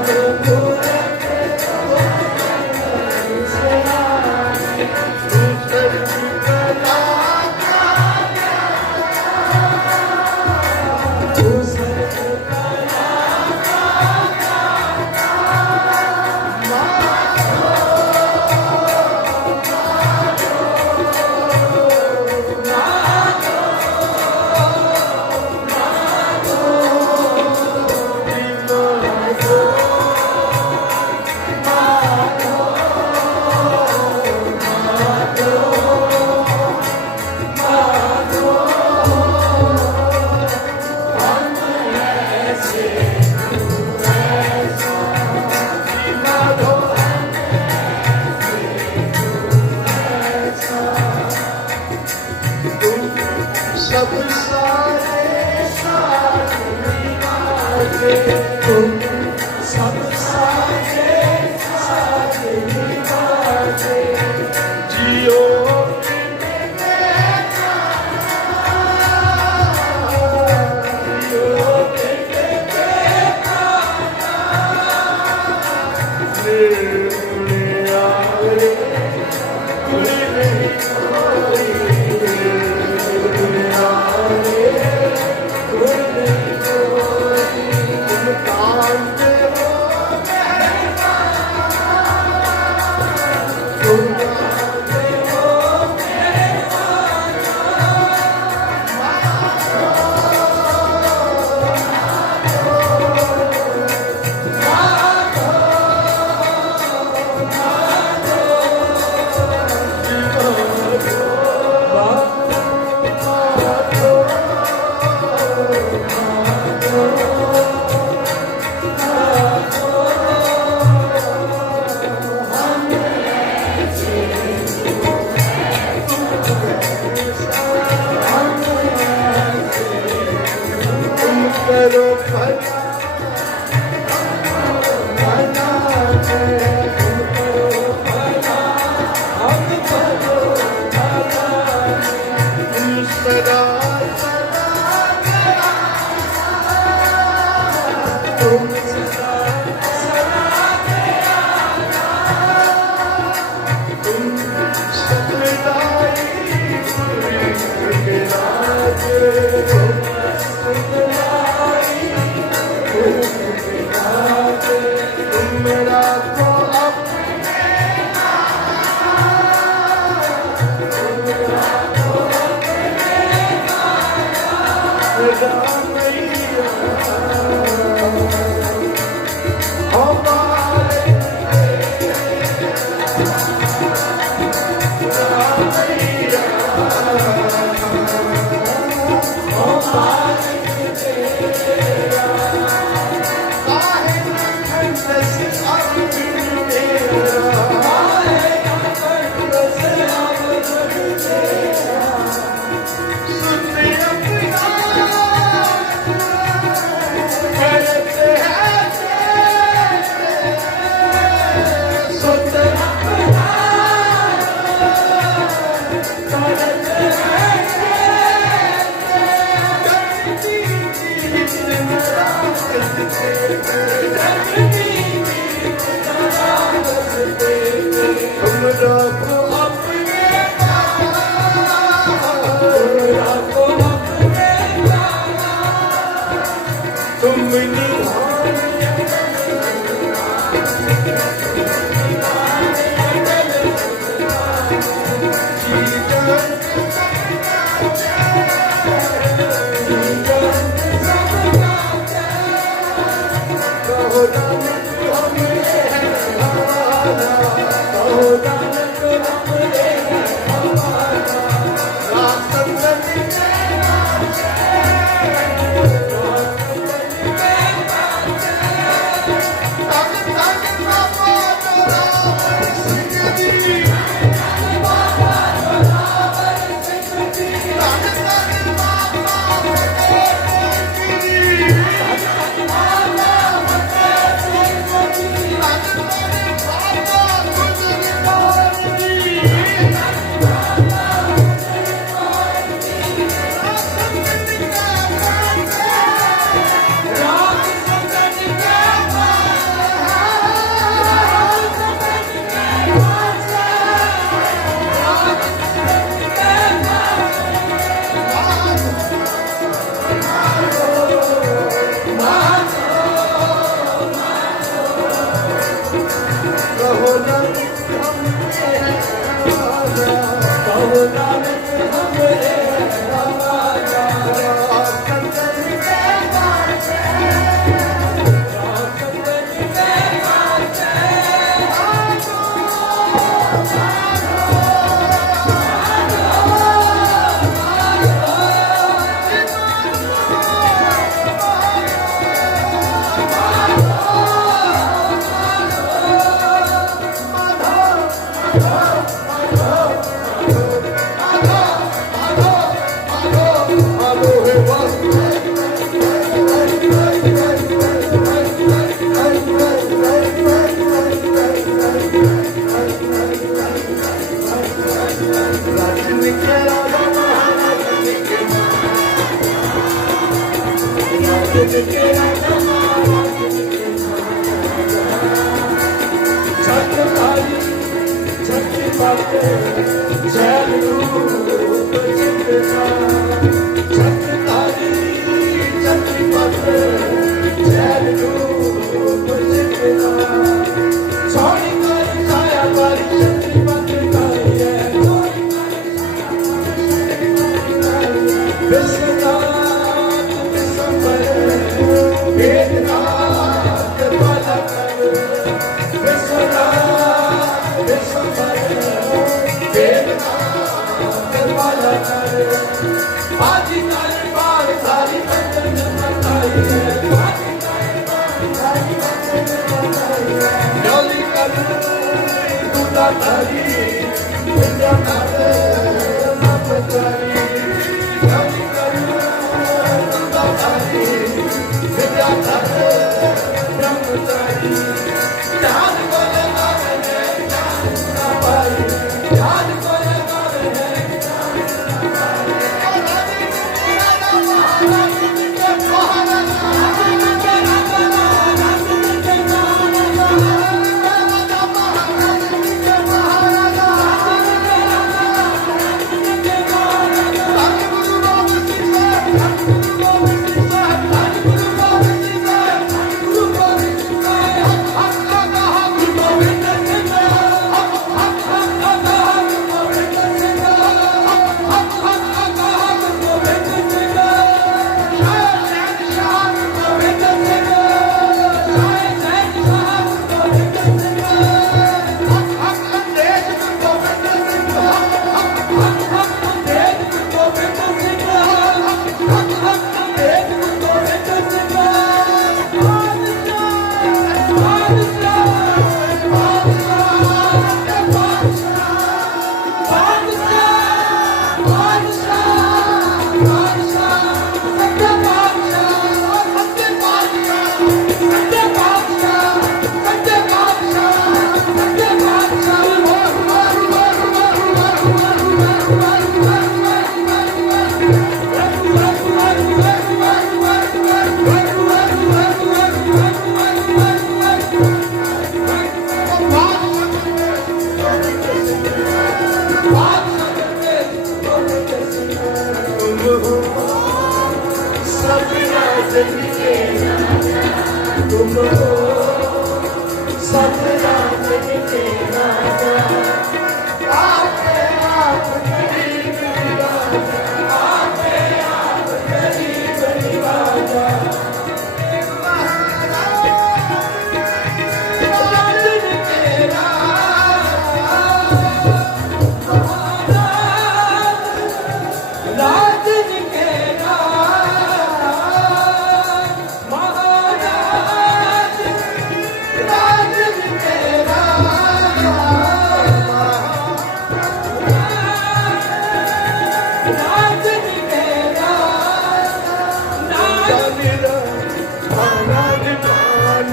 그 I don't Hello. Thank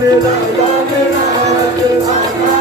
la la la love la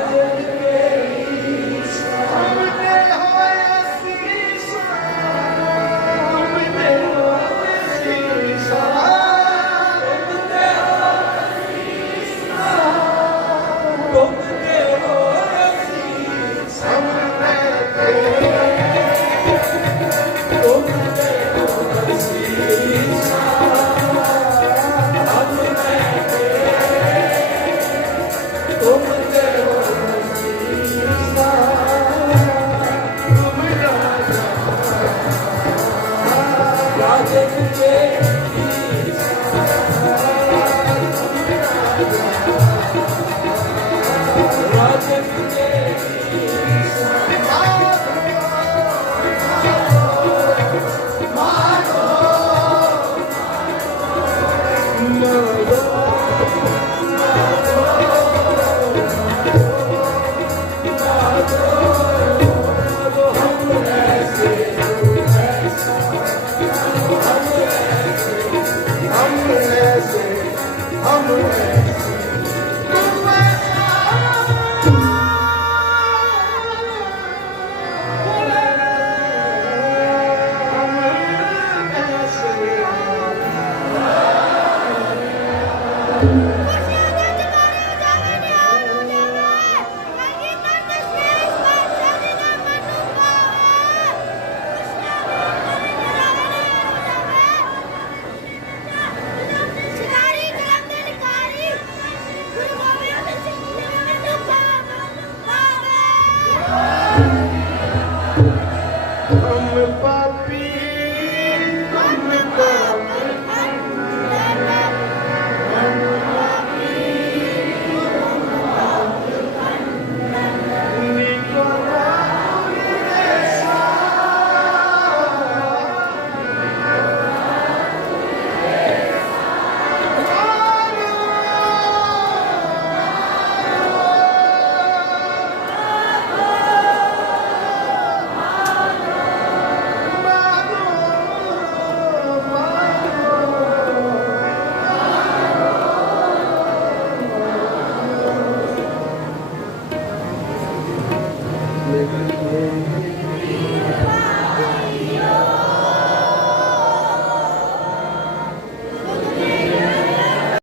glória.